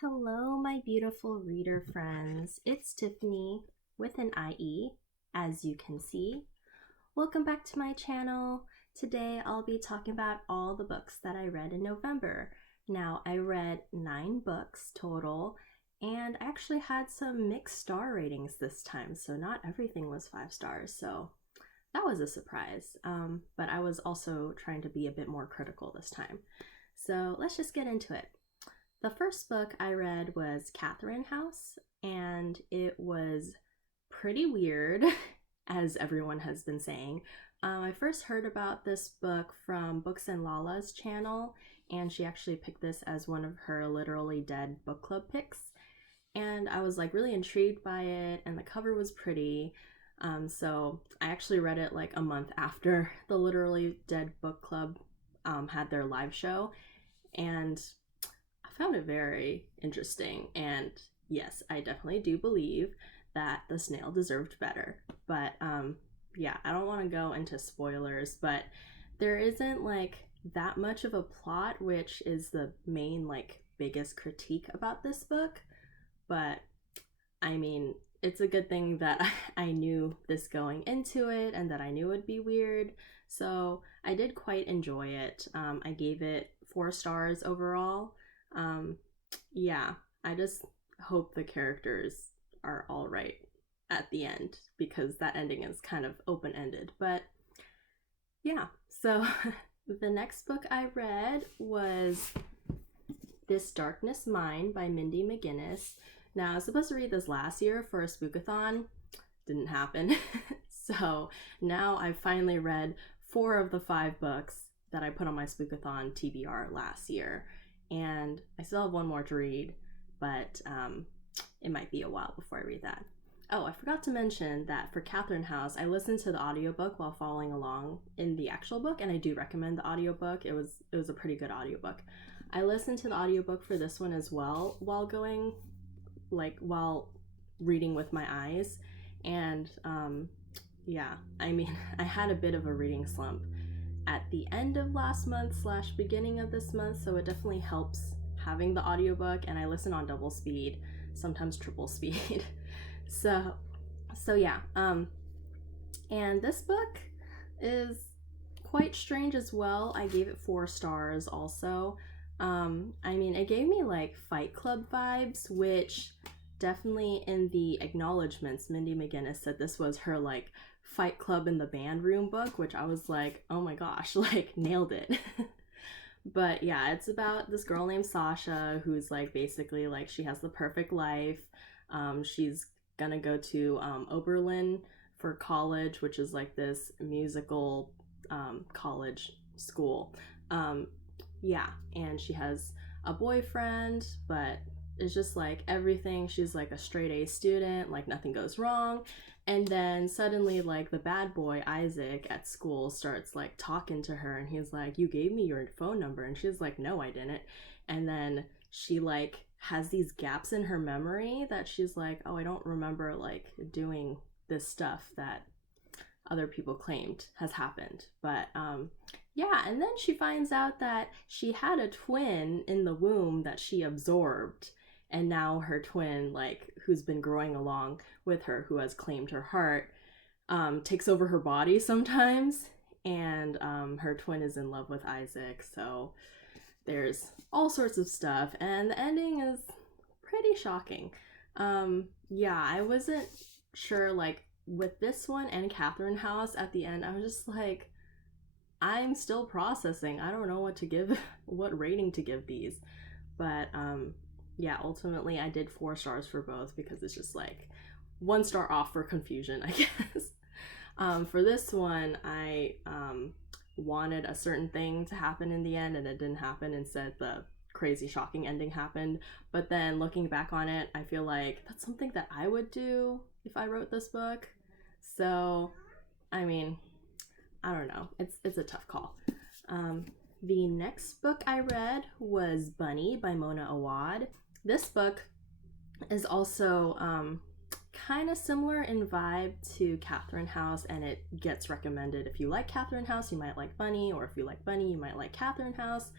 Hello, my beautiful reader friends. It's Tiffany with an IE, as you can see. Welcome back to my channel. Today I'll be talking about all the books that I read in November. Now, I read 9 books total, and I actually had some mixed star ratings this time, so not everything was 5 stars, so that was a surprise. But I was also trying to be a bit more critical this time. So let's just get into it. The first book I read was Catherine House, and it was pretty weird, as everyone has been saying. I first heard about this book from Books and Lala's channel, and she actually picked this as one of her Literally Dead book club picks. And I was like really intrigued by it, and the cover was pretty. So I actually read it like a month after the Literally Dead book club had their live show, and I found it very interesting. And yes, I definitely do believe that the snail deserved better. But yeah, I don't want to go into spoilers, but there isn't like that much of a plot, which is the main like biggest critique about this book. But I mean, it's a good thing that I knew this going into it and that I knew it'd be weird. So I did quite enjoy it. I gave it 4 stars overall. Yeah, I just hope the characters are all right at the end, because that ending is kind of open-ended. But yeah, so the next book I read was This Darkness Mine by Mindy Mcginnis. Now, I was supposed to read this last year for a spookathon. Didn't happen. So now I finally read 4 of the 5 books that I put on my spookathon TBR last year. And I still have 1 more to read, but it might be a while before I read that. Oh, I forgot to mention that for Catherine House, I listened to the audiobook while following along in the actual book, and I do recommend the audiobook. It was a pretty good audiobook. I listened to the audiobook for this one as well while reading with my eyes. And yeah, I mean, I had a bit of a reading slump at the end of last month / beginning of this month, so it definitely helps having the audiobook, and I listen on double speed, sometimes triple speed. so yeah, and this book is quite strange as well. I gave it 4 stars also. I mean, it gave me like Fight Club vibes, which definitely in the acknowledgments, Mindy Mcginnis said this was her like Fight Club in the band room book, which I was like, oh my gosh, like nailed it. But yeah, it's about this girl named Sasha who's like basically like she has the perfect life. She's gonna go to Oberlin for college, which is like this musical college school. Yeah, and she has a boyfriend, but it's just like everything. She's like a straight A student, like nothing goes wrong. And then suddenly, like, the bad boy, Isaac, at school starts, like, talking to her. And he's like, you gave me your phone number. And she's like, no, I didn't. And then she, like, has these gaps in her memory that she's like, oh, I don't remember, like, doing this stuff that other people claimed has happened. But, yeah. And then she finds out that she had a twin in the womb that she absorbed. And now her twin, like, who's been growing along with her, who has claimed her heart, takes over her body sometimes. And her twin is in love with Isaac. So there's all sorts of stuff. And the ending is pretty shocking. Yeah, I wasn't sure, like, with this one and Catherine House at the end, I was just like, I'm still processing. I don't know what rating to give these. But, yeah, ultimately I did 4 stars for both, because it's just like 1 star off for confusion, I guess. For this one, I wanted a certain thing to happen in the end, and it didn't happen. Instead, the crazy shocking ending happened. But then looking back on it, I feel like that's something that I would do if I wrote this book. So, I mean, I don't know. It's a tough call. The next book I read was Bunny by Mona Awad. This book is also kind of similar in vibe to Catherine House, and it gets recommended. If you like Catherine House, you might like Bunny, or if you like Bunny, you might like Catherine House,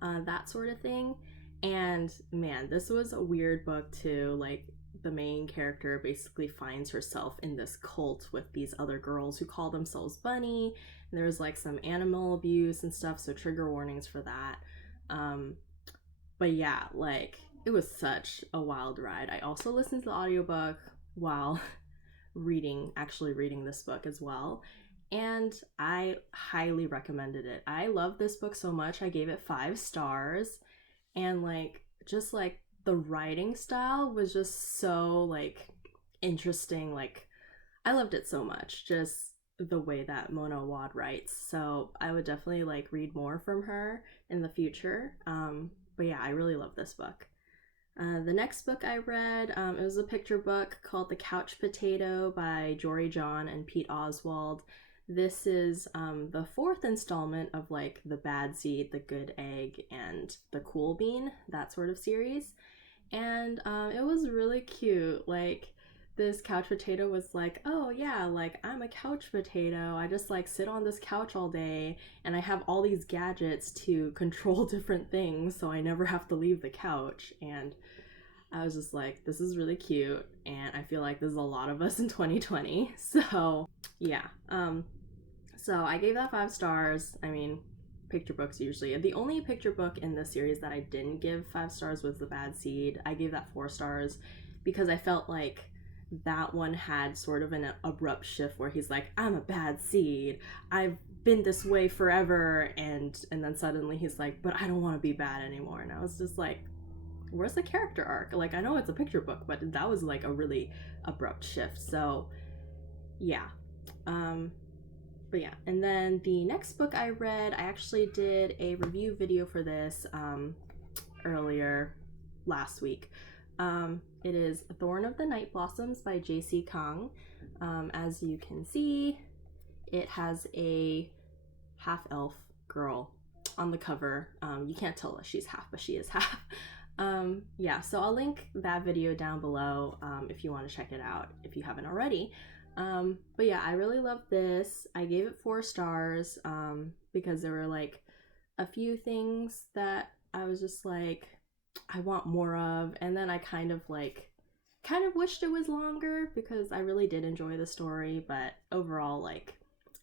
that sort of thing. And man, this was a weird book too. Like, the main character basically finds herself in this cult with these other girls who call themselves Bunny. And there's like some animal abuse and stuff, so trigger warnings for that. Um, but yeah, like, it was such a wild ride. I also listened to the audiobook while actually reading this book as well. And I highly recommended it. I love this book so much. I gave it 5 stars. And like, just like the writing style was just so like interesting. Like, I loved it so much, just the way that Mona Awad writes. So I would definitely like read more from her in the future. But yeah, I really love this book. The next book I read, it was a picture book called The Couch Potato by Jory John and Pete Oswald. This is the 4th installment of like the Bad Seed, the Good Egg, and the Cool Bean, that sort of series. And it was really cute. Like, this couch potato was like, oh yeah, like, I'm a couch potato. I just like sit on this couch all day, and I have all these gadgets to control different things, so I never have to leave the couch. And I was just like, this is really cute, and I feel like this is a lot of us in 2020. So yeah, so I gave that 5 stars. I mean, picture books usually. The only picture book in the series that I didn't give 5 stars was The Bad Seed. I gave that 4 stars because I felt like that one had sort of an abrupt shift where he's like, I'm a bad seed. I've been this way forever, and then suddenly he's like, but I don't want to be bad anymore. And I was just like, where's the character arc? Like, I know it's a picture book, but that was like a really abrupt shift. So yeah. But yeah, and then the next book I read, I actually did a review video for this earlier last week. It is Thorn of the Night Blossoms by J.C. Kang. As you can see, it has a half-elf girl on the cover. You can't tell that she's half, but she is half. Yeah, so I'll link that video down below if you want to check it out if you haven't already. But yeah, I really loved this. I gave it 4 stars because there were like a few things that I was just like, I want more of, and then I kind of wished it was longer because I really did enjoy the story, but overall, like,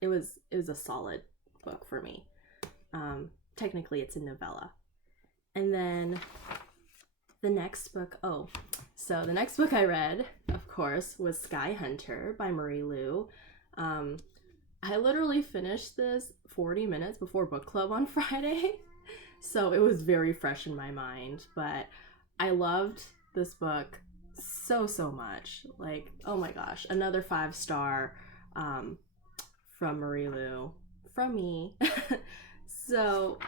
it was a solid book for me. Technically it's a novella. And then the next book, so the next book I read, of course, was Sky Hunter by Marie Lu. I literally finished this 40 minutes before book club on Friday, so it was very fresh in my mind, but I loved this book so much. Like, oh my gosh, another 5-star from Marie Lu, from me. So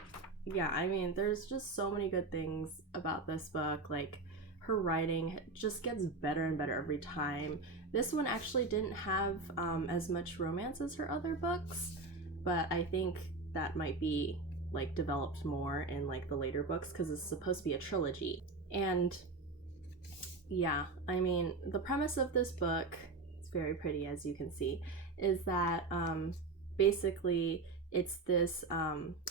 yeah, I mean, there's just so many good things about this book. Like, her writing just gets better and better every time. This one actually didn't have as much romance as her other books, but I think that might be like developed more in like the later books because it's supposed to be a trilogy. And yeah, I mean, the premise of this book, it's very pretty as you can see, is that basically it's this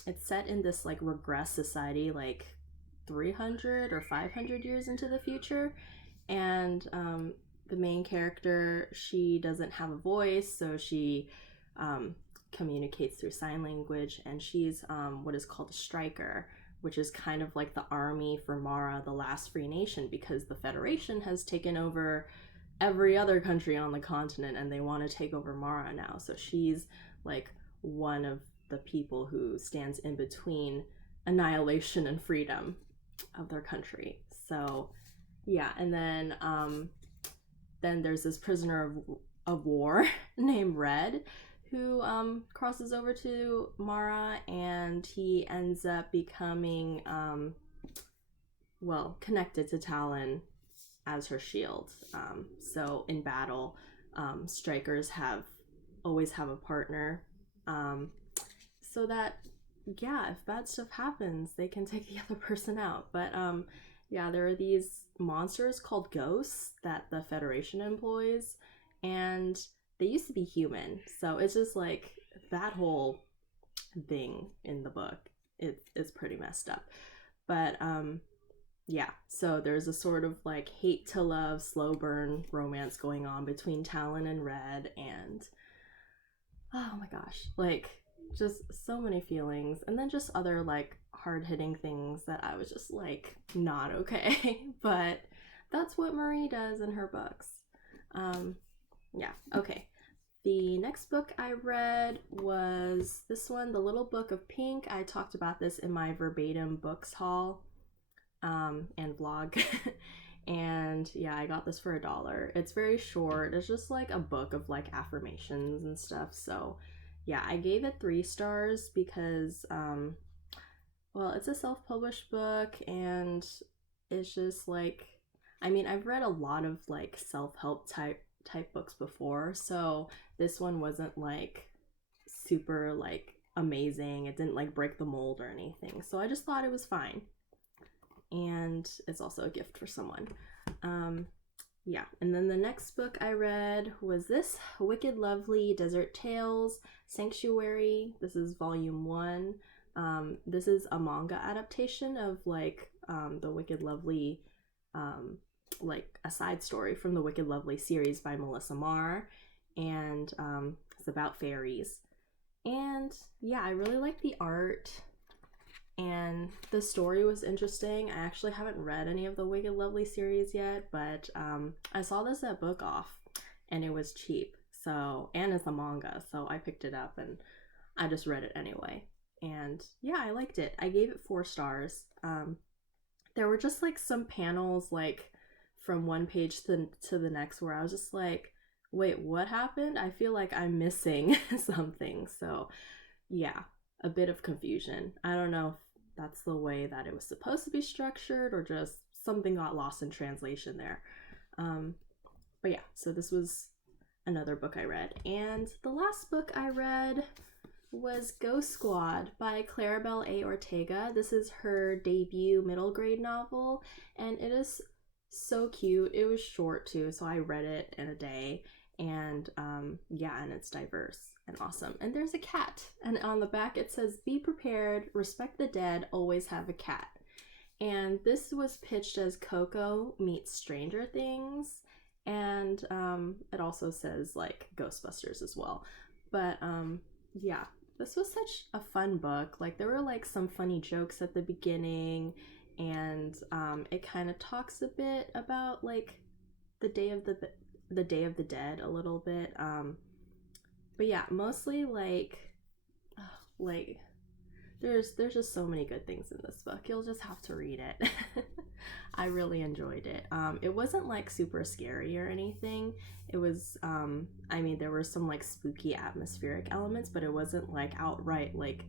it's set in this like regress society, like 300 or 500 years into the future, and the main character, she doesn't have a voice, so she communicates through sign language, and she's what is called a striker, which is kind of like the army for Mara, the last free nation, because the Federation has taken over every other country on the continent and they want to take over Mara now. So she's like one of the people who stands in between annihilation and freedom of their country. So yeah, and then there's this prisoner of war named Red who crosses over to Mara, and he ends up becoming connected to Talon as her shield. So in battle, strikers always have a partner, so that, yeah, if bad stuff happens, they can take the other person out. But yeah, there are these monsters called ghosts that the Federation employs, and they used to be human. So it's just like that whole thing in the book. It's pretty messed up. But yeah, so there's a sort of like hate to love, slow burn romance going on between Talon and Red, and oh my gosh, like just so many feelings, and then just other like hard hitting things that I was just like not okay. But that's what Marie does in her books. Yeah, okay. The next book I read was this one, The Little Book of Pink. I talked about this in my verbatim books haul and vlog. And yeah, I got this for $1. It's very short. It's just like a book of like affirmations and stuff. So yeah, I gave it 3 stars because well, it's a self-published book, and it's just like, I mean, I've read a lot of like self-help type books before, so this one wasn't like super like amazing. It didn't like break the mold or anything, so I just thought it was fine. And it's also a gift for someone. Yeah, and then the next book I read was this, Wicked Lovely Desert Tales Sanctuary. This is volume 1. This is a manga adaptation of like the Wicked Lovely, like a side story from the Wicked Lovely series by Melissa Marr, and it's about fairies. And yeah, I really like the art, and the story was interesting. I actually haven't read any of the Wicked Lovely series yet, but I saw this at Book Off, and it was cheap, so, and it's a manga, so I picked it up and I just read it anyway. And yeah, I liked it. I gave it 4 stars. There were just like some panels like from one page to the next where I was just like, wait, what happened? I feel like I'm missing something. So yeah, a bit of confusion. I don't know if that's the way that it was supposed to be structured or just something got lost in translation there. But yeah, so this was another book I read. And the last book I read was Ghost Squad by Clarabelle A. Ortega. This is her debut middle grade novel, and it is so cute. It was short too, so I read it in a day. And yeah, and it's diverse and awesome. And there's a cat, and on the back it says, "Be prepared, respect the dead, always have a cat." And this was pitched as Coco meets Stranger Things, and it also says like Ghostbusters as well. But yeah, this was such a fun book. Like there were like some funny jokes at the beginning, and it kind of talks a bit about like the Day of the Dead a little bit. But yeah, mostly like there's just so many good things in this book. You'll just have to read it. I really enjoyed it. It wasn't like super scary or anything. It was I mean, there were some like spooky atmospheric elements, but it wasn't like outright like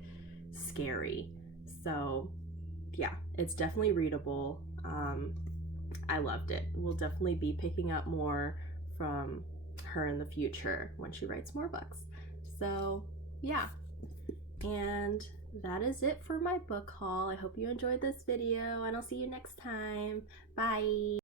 scary. So yeah, it's definitely readable. I loved it. We'll definitely be picking up more from her in the future when she writes more books. So yeah, and that is it for my book haul. I hope you enjoyed this video, and I'll see you next time. Bye!